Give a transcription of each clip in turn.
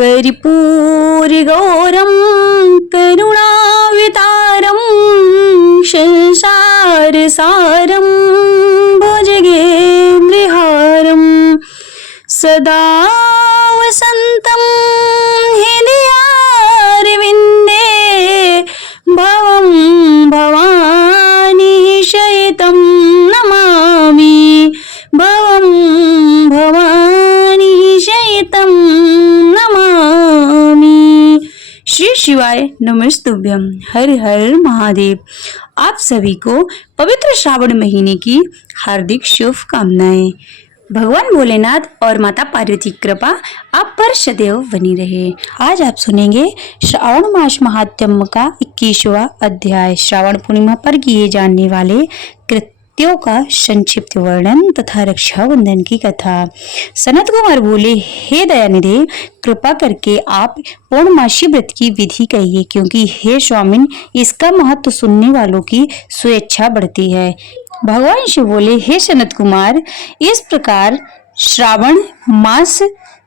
कर्पूरगौरं करुणावतारं संसारसारं भुजगेन्द्रहारं सदा वसन्तं हृदयारविन्दे भवं भवानी शयितं नमामि भवं भवानी शयितं नमामि। श्री शिवाय नमस्तुभ्यं। हर हर महादेव। आप सभी को पवित्र श्रावण महीने की हार्दिक शुभकामनाएं। भगवान भोलेनाथ और माता पार्वती की कृपा आप पर सदैव बनी रहे। आज आप सुनेंगे श्रावण मास महात्म्य का 21वां अध्याय, श्रावण पूर्णिमा पर किए जाने वाले कृत्यों का संक्षिप्त वर्णन तथा रक्षाबंधन की कथा। सनत कुमार बोले, हे दयानिधे, कृपा करके आप पूर्णमासी व्रत की विधि कहिए, क्योंकि हे स्वामिन, इसका महत्व सुनने वालों की स्वेच्छा बढ़ती है। भगवान शिव बोले, हे सनत कुमार, इस प्रकार श्रावण मास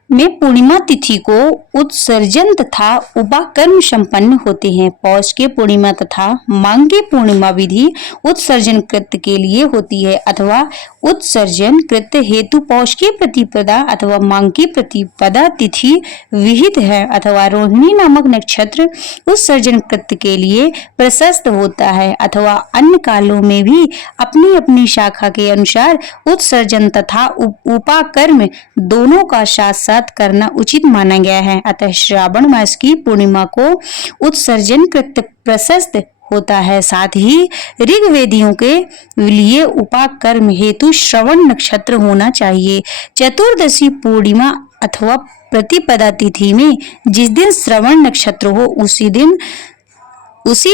में पूर्णिमा तिथि को उत्सर्जन तथा उपाकर्म संपन्न होते हैं। पौष के पूर्णिमा तथा माघ की पूर्णिमा विधि उत्सर्जन कृत्य के लिए होती है अथवा उत्सर्जन कृत्य हेतु पौष की प्रतिपदा अथवा माघ की प्रतिपदा तिथि विहित है अथवा रोहिणी नामक नक्षत्र उत्सर्जन कृत्य के लिए प्रशस्त होता है अथवा अन्य कालों में भी अपनी अपनी शाखा के अनुसार उत्सर्जन तथा उपाकर्म दोनों का साथ साथ करना उचित माना गया है। अतः श्रावण मास की पूर्णिमा को उत्सर्जन कृत्य प्रशस्त होता है। साथ ही ऋग्वेदियों के लिए उपाकर्म हेतु श्रवण नक्षत्र होना चाहिए। चतुर्दशी पूर्णिमा अथवा प्रतिपदा तिथि में जिस दिन श्रवण नक्षत्र हो उसी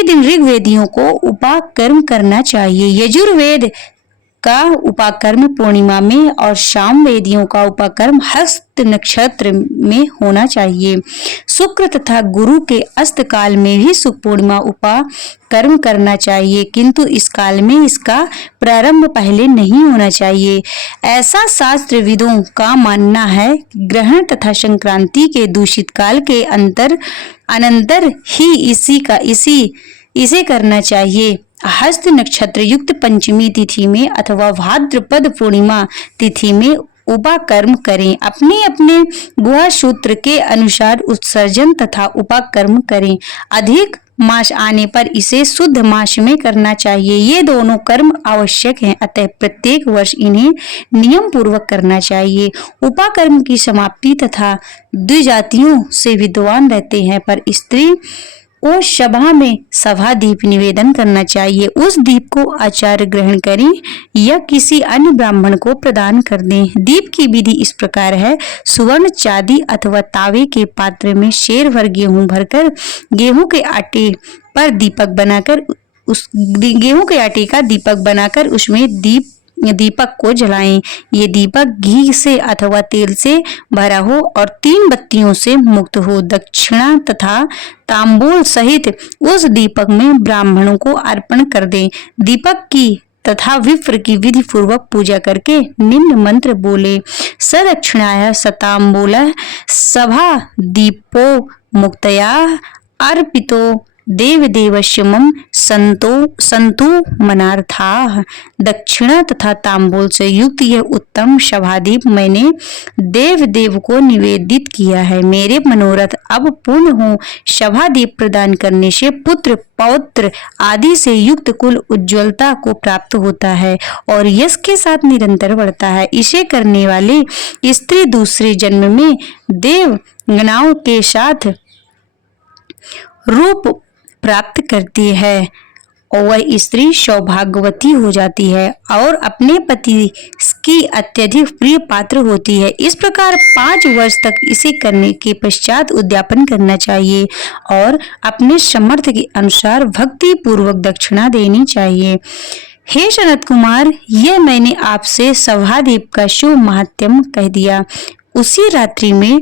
दिन ऋग्वेदियों को उपाकर्म करना चाहिए। यजुर्वेद का उपाकर्म पूर्णिमा में और सामवेदियों का उपाकर्म हस्त नक्षत्र में होना चाहिए। शुक्र तथा गुरु के अस्त काल में भी शुक्ल पूर्णिमा उपाकर्म करना चाहिए, किंतु इस काल में इसका प्रारंभ पहले नहीं होना चाहिए। ऐसा शास्त्रविदों का मानना है। ग्रहण तथा संक्रांति के दूषित काल के अनंतर ही इसे करना चाहिए। हस्त नक्षत्र युक्त पंचमी तिथि में अथवा भाद्रपद पूर्णिमा तिथि में उपाकर्म करें। अपने अपने गुहा सूत्र के अनुसार उत्सर्जन तथा उपाकर्म करें। अधिक मास आने पर इसे शुद्ध मास में करना चाहिए। ये दोनों कर्म आवश्यक हैं, अतः प्रत्येक वर्ष इन्हें नियम पूर्वक करना चाहिए। उपाकर्म की समाप्ति तथा द्विजातियों से विद्वान रहते हैं, पर स्त्री को सभा में सभा दीप निवेदन करना चाहिए। उस दीप को आचार्य ग्रहण करें या किसी अन्य ब्राह्मण को प्रदान कर दें। दीप की विधि इस प्रकार है। सुवर्ण चांदी अथवा तावे के पात्र में शेर भर गेहूं भरकर गेहूं के आटे का दीपक बनाकर उसमें दीपक को जलाएं। ये दीपक घी से अथवा तेल से भरा हो और 3 बत्तियों से मुक्त हो। दक्षिणा तथा तांबूल सहित उस दीपक में ब्राह्मणों को अर्पण कर दें। दीपक की तथा विप्र की विधि पूर्वक पूजा करके निम्न मंत्र बोले। सदक्षिणाय सतांबूलः सभा दीपो मुक्तया अर्पितो देवदेवस्य मम संतु मनार्थाः। दक्षिणा तथा तांबूल से युक्त यह उत्तम सभादीप मैंने देव को निवेदित किया है। मेरे मनोरथ अब पूर्ण हो। सभादीप प्रदान करने से पुत्र पौत्र आदि से युक्त कुल उज्ज्वलता को प्राप्त होता है और यश के साथ निरंतर बढ़ता है। इसे करने वाले स्त्री दूसरे जन्म में देव गणाओं के साथ रूप प्राप्त करती है और वह स्त्री सौभाग्यवती हो जाती है और अपने पति की अत्यधिक प्रिय पात्र होती है। इस प्रकार 5 वर्ष तक इसे करने के पश्चात उद्यापन करना चाहिए और अपने समर्थ के अनुसार भक्ति पूर्वक दक्षिणा देनी चाहिए। हे सनत कुमार, यह मैंने आपसे सभादीप का शुभ महात्म्य कह दिया। उसी रात्रि में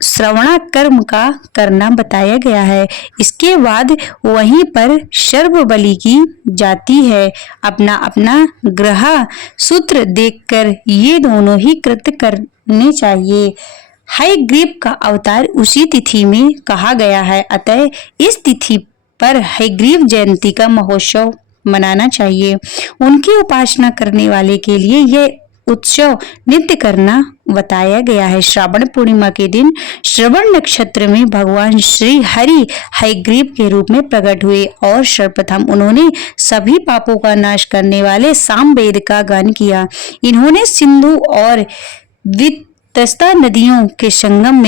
श्रवणा कर्म का करना बताया गया है। इसके बाद वहीं पर सर्व बलि की जाती है। अपना अपना ग्रह सूत्र देखकर ये दोनों ही कृत्य करने चाहिए। हयग्रीव का अवतार उसी तिथि में कहा गया है, अतः इस तिथि पर हयग्रीव जयंती का महोत्सव मनाना चाहिए। उनकी उपासना करने वाले के लिए यह उत्सव नित्य करना बताया गया है। श्रावण पूर्णिमा के दिन श्रवण नक्षत्र में भगवान श्री हरि हयग्रीव के रूप में प्रकट हुए और सर्वप्रथम उन्होंने सभी पापों का नाश करने वाले सामवेद का गान किया। इन्होंने सिंधु और वितस्ता नदियों के संगम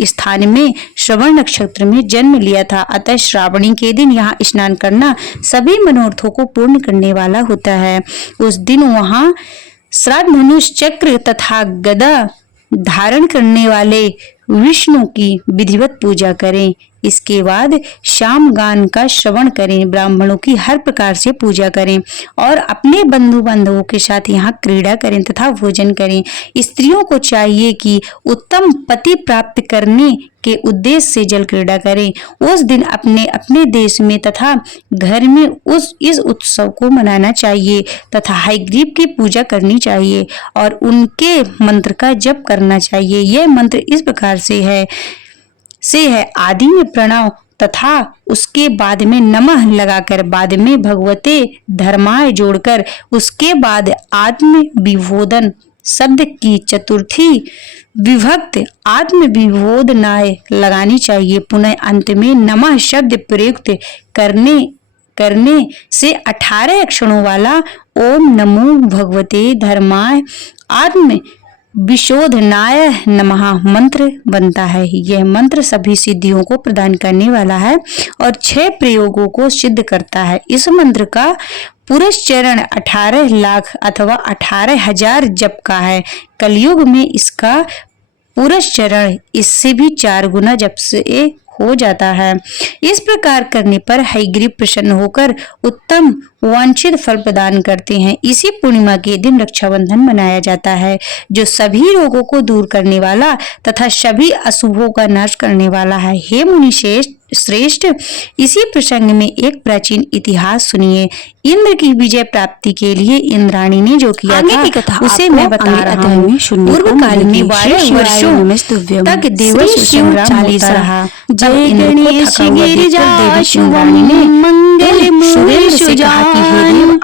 स्थान में श्रवण नक्षत्र में जन्म लिया था, अतः श्रावणी के दिन यहाँ स्नान करना सभी मनोरथों को पूर्ण करने वाला होता है। उस दिन वहाँ श्राद्ध धनुष चक्र तथा गदा धारण करने वाले विष्णु की विधिवत पूजा करें। इसके बाद शाम गान का श्रवण करें, ब्राह्मणों की हर प्रकार से पूजा करें और अपने बंधु बांधवों के साथ यहाँ क्रीड़ा करें तथा भोजन करें। स्त्रियों को चाहिए कि उत्तम पति प्राप्त करने के उद्देश्य से जल क्रीड़ा करें। उस दिन अपने अपने देश में तथा घर में इस उत्सव को मनाना चाहिए तथा हयग्रीव की पूजा करनी चाहिए और उनके मंत्र का जप करना चाहिए। यह मंत्र इस प्रकार से है आदि में प्रणव तथा उसके बाद में नमः लगाकर, बाद में भगवते धर्माय जोड़कर, उसके बाद आत्म विभोदन शब्द की चतुर्थी विभक्त आत्म विभोदनाय लगानी चाहिए। पुनः अंत में नमः शब्द प्रयुक्त करने से 18 अक्षरों वाला ओम नमो भगवते धर्माय आत्म विशोधनाय नमः मंत्र बनता है। यह मंत्र सभी सिद्धियों को प्रदान करने वाला है और 6 प्रयोगों को सिद्ध करता है। इस मंत्र का पुरस्चरण 18 लाख अथवा 18,000 जप का है। कलयुग में इसका पुरस्चरण इससे भी 4 गुना जप से हो जाता है। इस प्रकार करने पर हयग्रीव प्रसन्न होकर उत्तम वांछित फल प्रदान करते हैं। इसी पूर्णिमा के दिन रक्षाबंधन मनाया जाता है, जो सभी रोगों को दूर करने वाला तथा सभी अशुभों का नाश करने वाला है। हे मुनि श्रेष्ठ, इसी प्रसंग में एक प्राचीन इतिहास सुनिए। इंद्र की विजय प्राप्ति के लिए इंद्राणी ने जो किया था उसे मैं बता रहा हूँ। पूर्व काल में 12 वर्षों तक देवर्षि संग्राम होता रहा। जय गणेश गिरिजा शुभम मंगल मूल सुजान,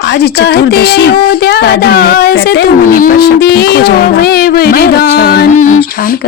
आज चतुर्दशी का दिन है। प्रत्येक मुनि पर शक्ति को जोड़ना।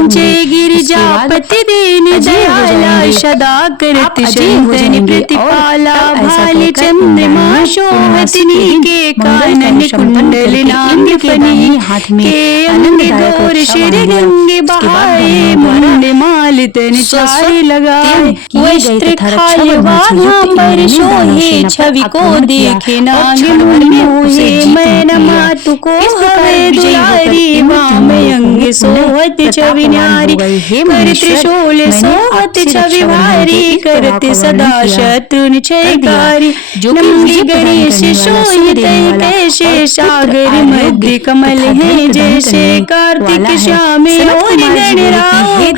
जय गिरिजापति दीन दयाला सदा करत चंदन प्रतिपाला, भाले चंद्रमा शोभतनी के कानन कुंडल नाग फनी के अंग गौर शिर गंगे बहाए, मुंड माल तन चारे लगाए, वस्त्र खाए वहाँ पर सोहे, छवि को देखे नाग मुनि मोहे, मैना मातु को हवे दुलारी, वाम अंग सोहत छवि न्यारी, कर त्रिशूल सोहत छवि भारी, करते सदा शत्रुन क्षयकारी, नंदी गणेश शोभित कैसे, सागर मध्य कमल है जैसे, कार्तिक श्याम और गणराज,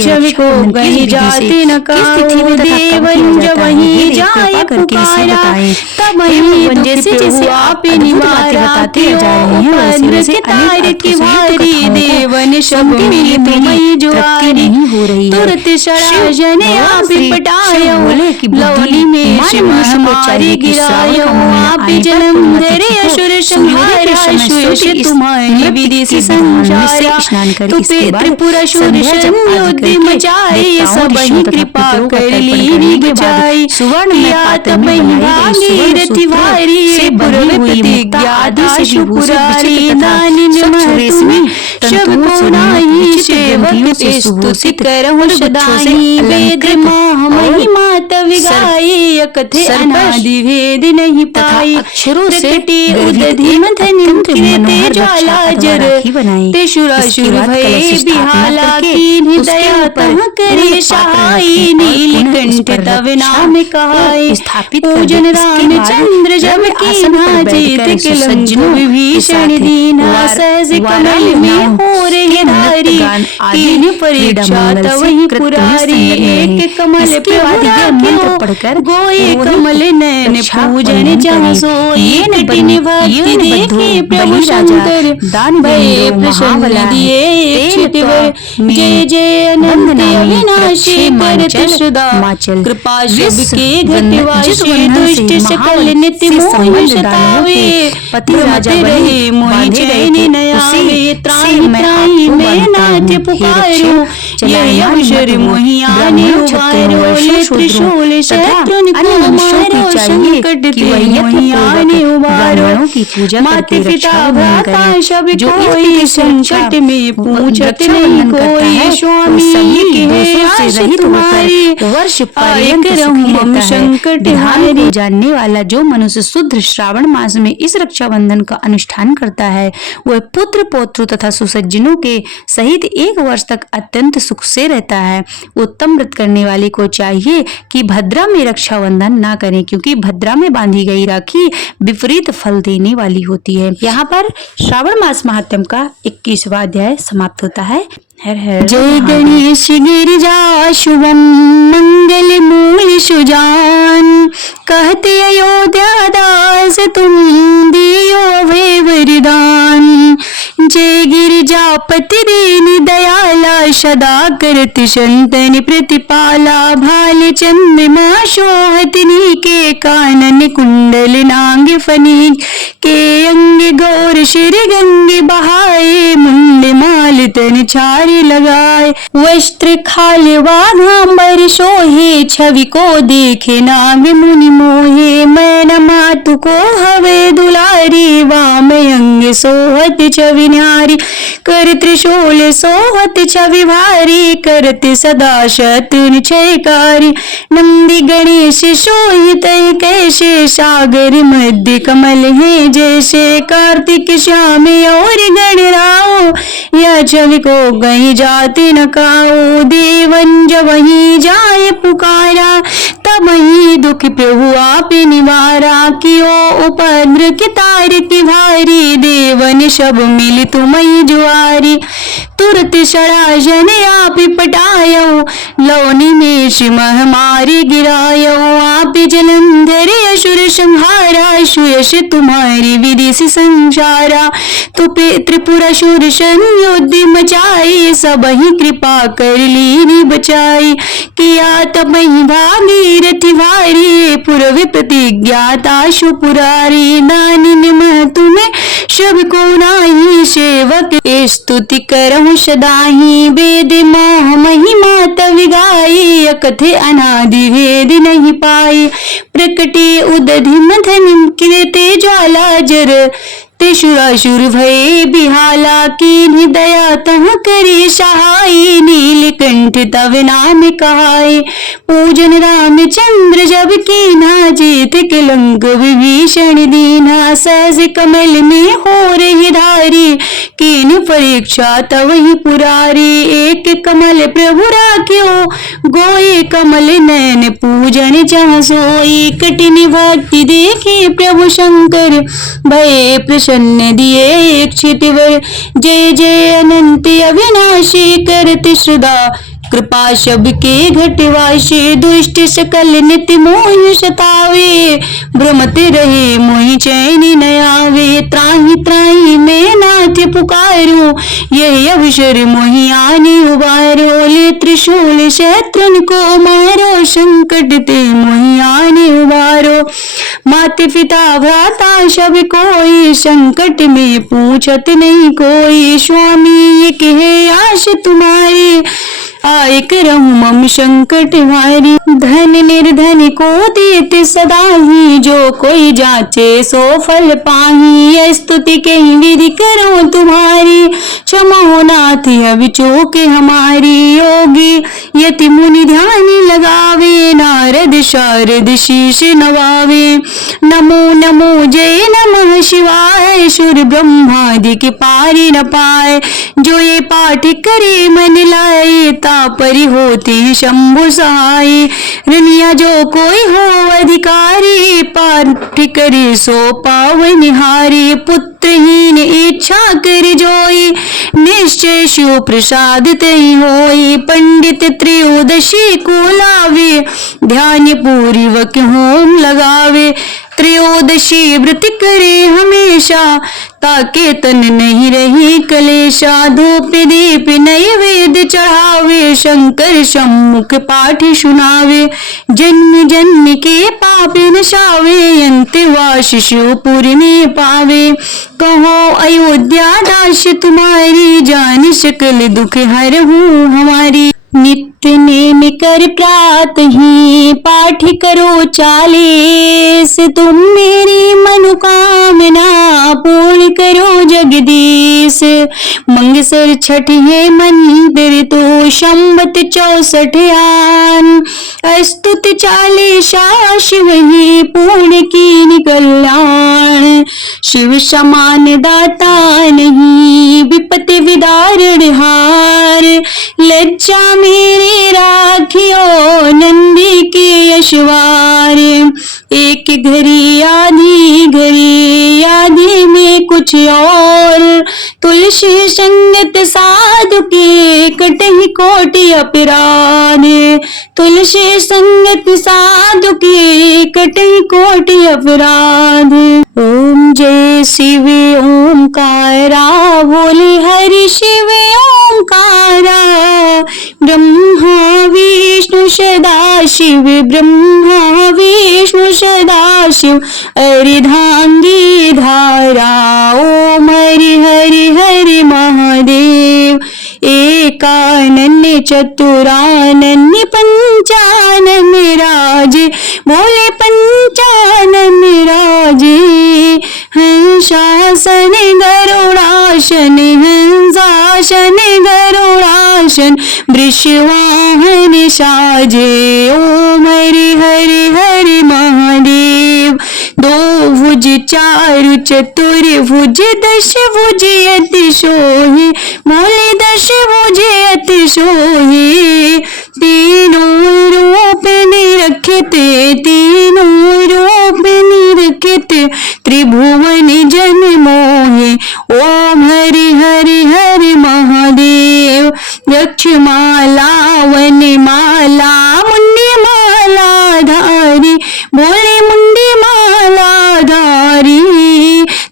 छवि को कहीं जाते न काऊ, देवन जब वहीं जाए पुकारा, तब वहीं जैसे जैसे आप निवारा, उपद्र के तार की भारी, देवन सब मिल तुम्हें जुआरी, तुरत शराजन आप पटायो, लवली में हमारी गिरायो, आप जन्म धरे असुर संहारा, सुयश तुम्हारी विदेशी संचारा, तुपे त्रिपुरासुर संयुद्ध मचाए, सब ही कृपा कर लीनी बचाई, किया तब भागीरथी भारी, पूर्व प्रतिज्ञा था शुकुरारी, दानिन महतुम शब को नाही, सेवक स्तुति करहु सदाई, वेद माह महिमा तव गाई, कथे अनादि भेद नहीं पाई, प्रकटे उदधि मथन कृते ज्वाला जर, त्रिशूरासुर भये बिहाला, की कीन्ह दया तह करे सहाय, नीलकंठ तव नाम कहाय। पूजन रामचंद्र जब कीन्हा, जीत के लंक विभीषण दीन्हा। सहज कमल में हो रही धारी, कीन्ह परीक्षा तव ही पुरारी। एक कमल प्रभु गोये कमल नयन, पूजन जहाँ सोई। कठिन भक्ति देखे प्रभु शंकर, भये प्रसन्न दिए एक छिटवर। जय जय अनंत अविनाशी, करत सदा कृपा शुभ के घटवाशी। दुष्ट सकल नित्य मोह सतावे, भ्रमते रहे मोहि चैन न आवे। त्राहि त्राहि मैं नाथ पुकारो, यह अवसर मोहि आने उबारो। ले त्रिशूल शत्रुन को मारो, संकट ते मोहि आने उबारो। माता पिता भ्राता सब कोई, संकट में पूछत नहीं कोई। स्वामी के आश तुम्हारी, वर्ष पर्यंत रहूं संकट हारी। जानने वाला जो मनुष्य शुद्ध श्रावण मास में इस रक्षाबंधन का अनुष्ठान करता है, वह पुत्र पौत्र तथा सुसज्जनों के सहित 1 वर्ष तक अत्यंत सुख से रहता है। उत्तम व्रत करने वाले को चाहिए कि भद्रा में रक्षाबंधन ना करें, क्योंकि भद्रा में बांधी गई राखी विपरीत फल देने वाली होती है। यहाँ पर श्रावण मास महात्म्य का 21वां अध्याय समाप्त होता है। हर हर जय गणेश गिरिजा शुभम मंगल मूल सुजान। कहते अयोध्या दास तुम दियो अभय वरदान। जय गिरिजापति दीन दयाला, सदा करत संतन प्रतिपाला। भाल चंद्रमा शोहतनी के कानन, कुंडल नांग फनीक के अंग। गौर शिर गंगे बहाए, मुंड माल तन छार लगाए। वस्त्र खाल वाघांबर सोहे, छवि को देखे नाग मुनि मोहे। मैन मातु को हवे दुलारी, वाम अंग सोहत छवि न्यारी। कर त्रिशूल सोहत छवि भारी, करत सदा शत्रु क्षयकारी। नंदी गणेश सोहित कैसे, सागर मध्य कमल है जैसे। कार्तिक श्याम और गणराओ, यह छवि को कहीं जाते न काओ। देवन जब वहीं जाए पुकारा, तब वहीं दुख प्रभु आप निवारा। कियो उपद्र के तार की भारी, देवन सब मिल तुम्हें जुआरी। तुरत षडाजन आप पटायो, लौनी में सिमह मारी गिरायो। आप जलंधर असुर संहारा, सुयश तुम्हारी विधि से संसारा। तो त्रिपुरासुर संयुद्ध मचाई, सब ही कृपा कर ली बचाई। किया तब ही भागीरथी भारी, पूर्व प्रतिज्ञाता सुपुरारी। दानिन मह तुम्हें सब को नाही, सेवक स्तुति करहु सदाही। वेद मोह महिमा तव गाई, अकथे अनादि वेद नहीं पाई। प्रकटे उदधि मथन कृते ज्वाला, जर त्रिशुरासुर भये बिहाला। कीन्ह दया तह करे सहाय, नीलकंठ तव नाम कहाय। पूजन रामचंद्र जब कीन्हा, जीत के लंक विभीषण दीन्हा। सहज कमल में हो रही धारी, कीन्ह परीक्षा तव ही पुरारी। एक कमल प्रभु राख्यो, गोये कमल नयन, पूजन जहाँ सोई। कठिन भक्ति देखे प्रभु शंकर, भये प्रसन्न दिए एक छिटवर। जय जय अनंत अविनाशी, करत सदा कृपा सबके घटवाशी। दुष्ट सकल नित्य मोह सतावे, भ्रमते रहे मोहि चैन न आवे। त्राहि त्राहि मैं नाथ पुकारो, यही अवसर मोहि आने उबारो। ले त्रिशूल शत्रुन को मारो, संकट ते मोहि आने उबारो। माता पिता भ्राता सब कोई, संकट में पूछत नहीं कोई। स्वामी एक है आश तुम्हारी, आय करहु मम संकट भारी। धन निर्धन को देते सदा ही, जो कोई जाचे सो फल पाही। स्तुति के विधि करो तुम्हारी, क्षमा हो नाथ अब चूक हमारी। योगी यति मुनि ध्यान लगावे, नारद शारद शीश नवावे। नमो नमो जय नमः शिवाय, सुर ब्रह्मादि के पारी न पाए। जो ये पाठ करे मन लाए, परि होते हैं शंभु सहाय। रनिया जो कोई हो अधिकारी, पाठ करे सो पावे निहारी। पुत्रहीन इच्छा कर जोई, निश्चय शिव प्रसाद तई होई। पंडित त्रयोदशी को लावे, ध्यान पूर्वक होम लगावे। त्रयोदशी व्रत करे हमेशा, ताके तन नहीं रही कलेशा। धूप दीप नैवेद्य चढ़ावे, शंकर सम्मुख पाठ सुनावे। जन्म जन्म के पाप नशावे, अंतवास शिवपुर में पावे। कहो अयोध्या दास तुम्हारी, जान सकल दुख हरहूं हमारी। नित्य नेम कर प्रातहि, पाठ करो 40। तुम मेरी मनोकामना, पूर्ण करो जगदीश। मंगसर छठ है मंदिर तो, संवत 64 आन। स्तुत 40 शिव ही, पूर्ण की कल्याण। शिव समान दाता नहीं, विपत्ति विदारण हार। लज्जा मेरी राखियो, नंदी के यशवार। एक घड़ी आधी घड़ी, आधी में कुछ और। तुलसी संगत साधु के, कटहि कोटि अपराध। तुलसी संगत साधु के, कटहि कोटि अपराध। ओम जय शिव ओंकारा, बोले हरि शिव ओंकारा। ब्रह्मा विष्णु सदा शिव, ब्रह्मा विष्णु सदा शिव। अर्धांगी धारा, ओम हरि हरि हरि महादेव। एकानन्य चतुरानन्य पंचानन राजे, बोले पंचानन राजे। हंसासन गरुड़ासन, हंसासन गरुड़ासन। वृषवाहन साजे, ओम हरि हरि हरि महादेव। दो भुज चारु चतुर्भुज, 10 भुज अति सोहे, बोले 10 भुज अति सोहे। तीनों रूप निरखते, तीनों रूप निरखते। त्रिभुवन जन मोहे, ओम हरि हरि हरि महादेव। यक्षमाला वनमाला, मुंडी माला धारी, बोले मुंडी माला धारी।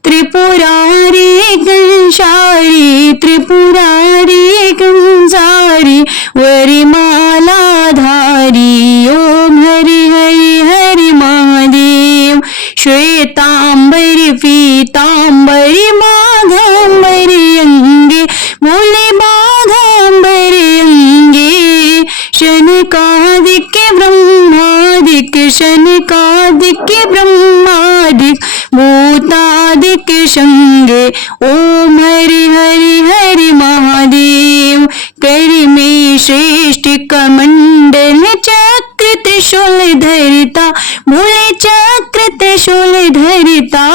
त्रिपुरारी कंसारी, त्रिपुरारी कंसारी। वरिमाला धारी, ओम हरि हरि हरि महादेव। श्वेतांबरी पीतांबरी, माघांबरी अंगे, बोले माघांबरी अंगे। शनकादिक ब्रह्मादिक, शनकादिक ब्रह्मादिक। भूतादिक संगे, ओम हरि हरि हरि महादेव। कर में श्रेष्ठ कमंडल, चक्र त्रिशूल धरिता, बोले चक्र त्रिशूल धरिता।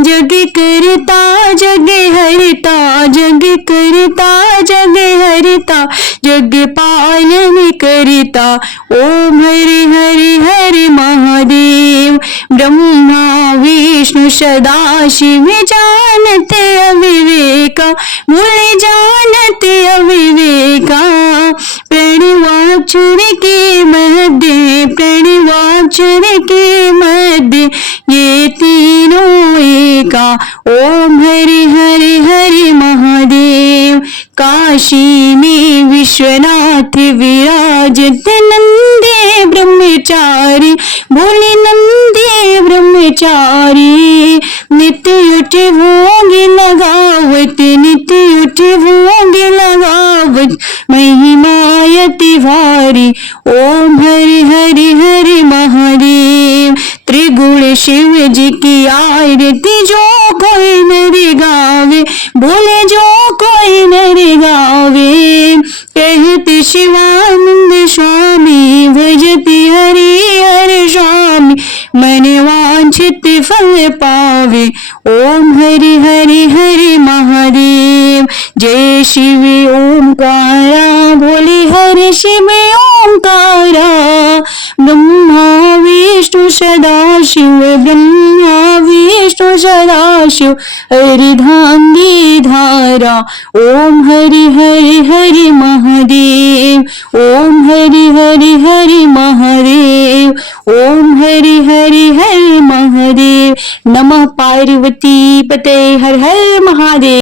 जग करता जग हरिता, जग करता जग हरिता। जग पालन करता, ओम हरि हरि हरि महादेव। ब्रह्मा विष्णु सदा शिव, जानते अविवेका, बोले जानते अविवेका। प्रणवाक्षर के मध्य, प्रणवाक्षर के मध्य। ये तीनों एका, ओम हरि हरि हरि महादेव। काशी में विश्वनाथ विराजत, नंदे ब्रह्मचारी, बोले नंदे ब्रह्मचारी। नित्य उठ भोग लगावत, नित्य उठ भोग लगावत। महिमायति भारी, ओम हरि हरि हरि महादेव। त्रिगुण शिव जी की आरती, जो कोई नर गावे, बोले जो कोई नर गावे। कहते शिवानंद स्वामी, भजति हरि हर स्वामी। मन वांछित फल पावे, ओम हरि हरि हरि महादेव। जय शिव ओंकारा, भोले हर शिव ओंकारा। ब्रह्मा विष्णु सदा शिव, ब्रह्मा विष्णु सदा शिव, हरिधांगी धारा। ओम हरि हरि हरि महादेव, ओम हरि हरि हरि महादेव, ओम हरि हरि हरि महादेव। नमः पार्वती पते, हर हर महादेव।